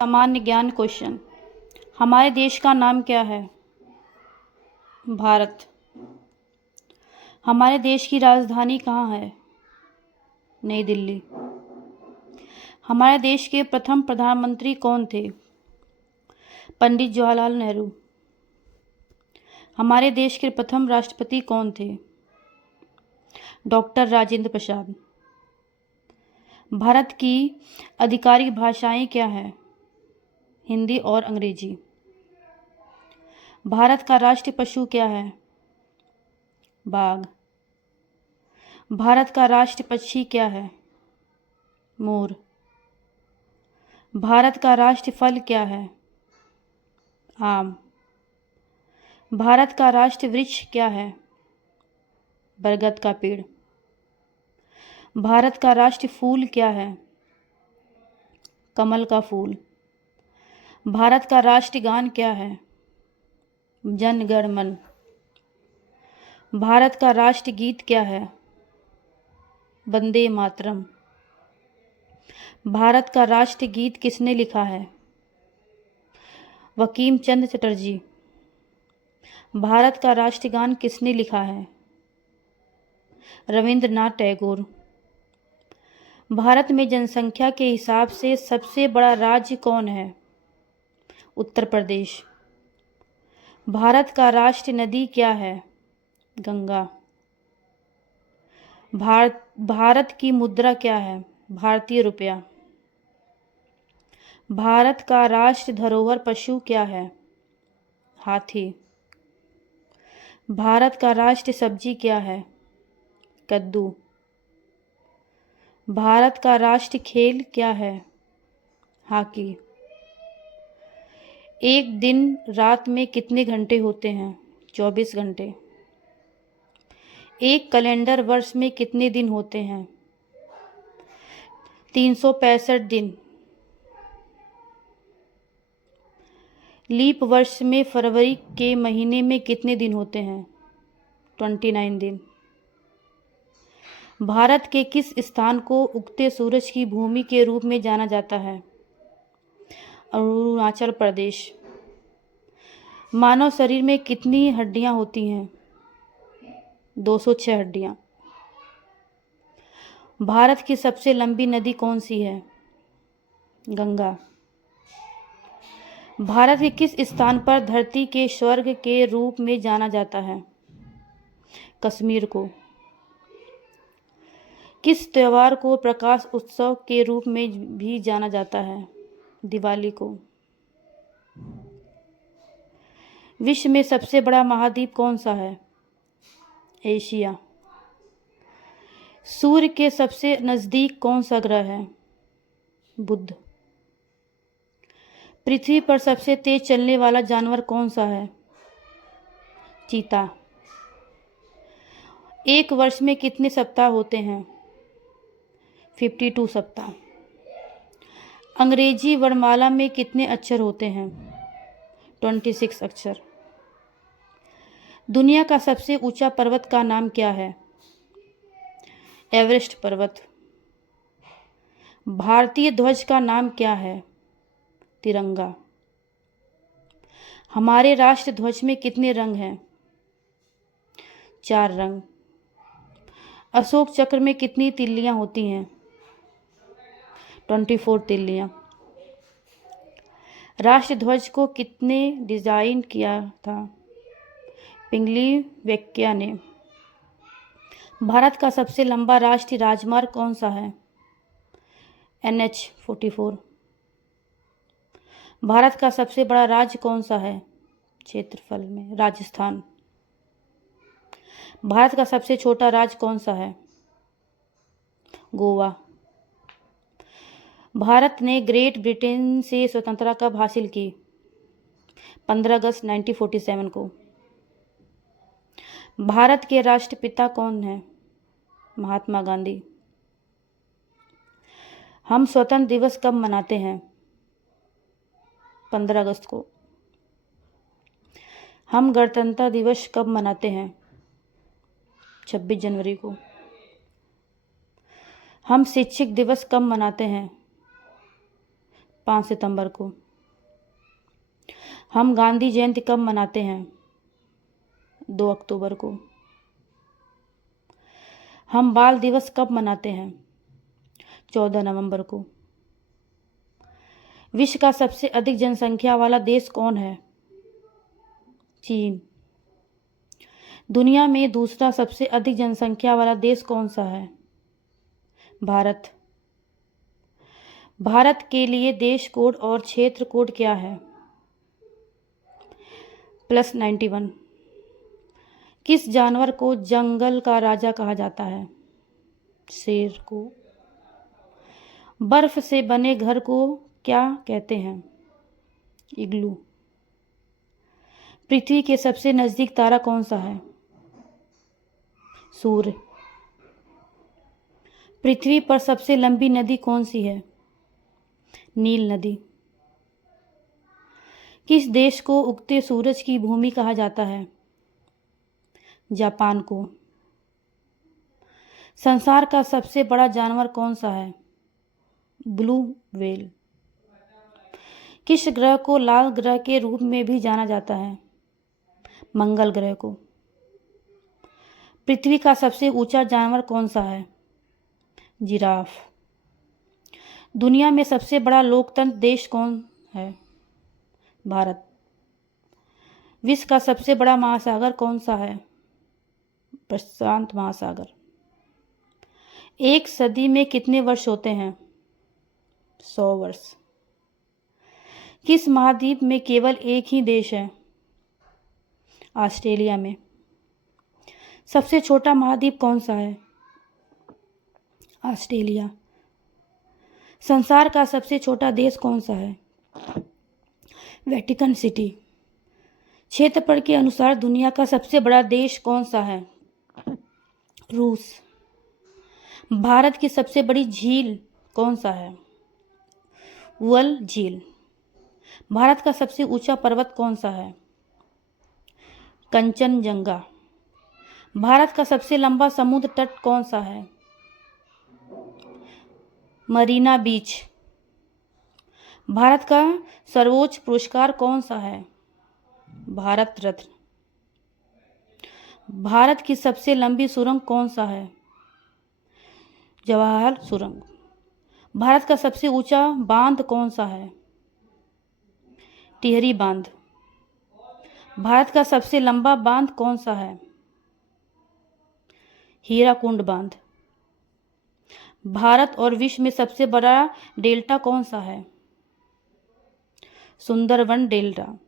सामान्य ज्ञान क्वेश्चन। हमारे देश का नाम क्या है? भारत। हमारे देश की राजधानी कहाँ है? नई दिल्ली। हमारे देश के प्रथम प्रधानमंत्री कौन थे? पंडित जवाहरलाल नेहरू। हमारे देश के प्रथम राष्ट्रपति कौन थे? डॉक्टर राजेंद्र प्रसाद। भारत की आधिकारिक भाषाएं क्या हैं? हिंदी और अंग्रेजी। भारत का राष्ट्रीय पशु क्या है? बाघ। भारत का राष्ट्रीय पक्षी क्या है? मोर। भारत का राष्ट्रीय फल क्या है? आम। भारत का राष्ट्रीय वृक्ष क्या है? बरगद का पेड़। भारत का राष्ट्रीय फूल क्या है? कमल का फूल। भारत का राष्ट्रीय गान क्या है? जन गण मन। भारत का राष्ट्रीय गीत क्या है? वंदे मातरम। भारत का राष्ट्रीय गीत किसने लिखा है? बंकिम चंद्र चटर्जी। भारत का राष्ट्रीय गान किसने लिखा है? रविंद्रनाथ टैगोर। भारत में जनसंख्या के हिसाब से सबसे बड़ा राज्य कौन है? उत्तर प्रदेश। भारत का राष्ट्रीय नदी क्या है? गंगा। भारत की मुद्रा क्या है? भारतीय रुपया। भारत का राष्ट्रीय धरोहर पशु क्या है? हाथी। भारत का राष्ट्रीय सब्जी क्या है? कद्दू। भारत का राष्ट्रीय खेल क्या है? हॉकी। एक दिन रात में कितने घंटे होते हैं? 24 घंटे। एक कैलेंडर वर्ष में कितने दिन होते हैं? 365 दिन। लीप वर्ष में फरवरी के महीने में कितने दिन होते हैं? 29 दिन। भारत के किस स्थान को उगते सूरज की भूमि के रूप में जाना जाता है? अरुणाचल प्रदेश। मानव शरीर में कितनी हड्डियां होती हैं? 206 हड्डियां। भारत की सबसे लंबी नदी कौन सी है? गंगा। भारत के किस स्थान पर धरती के स्वर्ग के रूप में जाना जाता है? कश्मीर को। किस त्योहार को प्रकाश उत्सव के रूप में भी जाना जाता है? दिवाली को। विश्व में सबसे बड़ा महाद्वीप कौन सा है? एशिया। सूर्य के सबसे नजदीक कौन सा ग्रह है? बुध। पृथ्वी पर सबसे तेज चलने वाला जानवर कौन सा है? चीता। एक वर्ष में कितने सप्ताह होते हैं? 52 सप्ताह। अंग्रेजी वर्णमाला में कितने अक्षर होते हैं? 26 अक्षर। दुनिया का सबसे ऊंचा पर्वत का नाम क्या है? एवरेस्ट पर्वत। भारतीय ध्वज का नाम क्या है? तिरंगा। हमारे राष्ट्र ध्वज में कितने रंग हैं? 4 रंग। अशोक चक्र में कितनी तिल्लियां होती हैं? 24 तिल्लियां। राष्ट्र ध्वज को कितने डिजाइन किया था? पिंगली वेंकैया ने। भारत का सबसे लंबा राष्ट्रीय राजमार्ग कौन सा है? NH 44। भारत का सबसे बड़ा राज्य कौन सा है क्षेत्रफल में? राजस्थान। भारत का सबसे छोटा राज्य कौन सा है? गोवा। भारत ने ग्रेट ब्रिटेन से स्वतंत्रता कब हासिल की? 15 अगस्त 1947 को। भारत के राष्ट्रपिता कौन है? महात्मा गांधी। हम स्वतंत्रता दिवस कब मनाते हैं? 15 अगस्त को। हम गणतंत्र दिवस कब मनाते हैं? 26 जनवरी को। हम शिक्षक दिवस कब मनाते हैं? 5 सितंबर को। हम गांधी जयंती कब मनाते हैं? 2 अक्टूबर को। हम बाल दिवस कब मनाते हैं? 14 नवंबर को। विश्व का सबसे अधिक जनसंख्या वाला देश कौन है? चीन। दुनिया में दूसरा सबसे अधिक जनसंख्या वाला देश कौन सा है? भारत। भारत के लिए देश कोड और क्षेत्र कोड क्या है? +91। किस जानवर को जंगल का राजा कहा जाता है? शेर को। बर्फ से बने घर को क्या कहते हैं? इग्लू। पृथ्वी के सबसे नजदीक तारा कौन सा है? सूर्य। पृथ्वी पर सबसे लंबी नदी कौन सी है? नील नदी। किस देश को उगते सूरज की भूमि कहा जाता है? जापान को। संसार का सबसे बड़ा जानवर कौन सा है? Blue whale. किस ग्रह को लाल ग्रह के रूप में भी जाना जाता है? मंगल ग्रह को। पृथ्वी का सबसे ऊंचा जानवर कौन सा है? जिराफ। दुनिया में सबसे बड़ा लोकतंत्र देश कौन है? भारत। विश्व का सबसे बड़ा महासागर कौन सा है? प्रशांत महासागर। एक सदी में कितने वर्ष होते हैं? 100 वर्ष। किस महाद्वीप में केवल एक ही देश है? ऑस्ट्रेलिया में। सबसे छोटा महाद्वीप कौन सा है? ऑस्ट्रेलिया। संसार का सबसे छोटा देश कौन सा है? Vatican city. क्षेत्रफल के अनुसार दुनिया का सबसे बड़ा देश कौन सा है? रूस। भारत की सबसे बड़ी झील कौन सा है? वल झील। भारत का सबसे ऊंचा पर्वत कौन सा है? कंचनजंगा। भारत का सबसे लंबा समुद्र तट कौन सा है? मरीना बीच। भारत का सर्वोच्च पुरस्कार कौन सा है? भारत रत्न। भारत की सबसे लंबी सुरंग कौन सा है? जवाहर सुरंग। भारत का सबसे ऊंचा बांध कौन सा है? टिहरी बांध। भारत का सबसे लंबा बांध कौन सा है? हीराकुंड बांध। भारत और विश्व में सबसे बड़ा डेल्टा कौन सा है? सुंदरबन डेल्टा।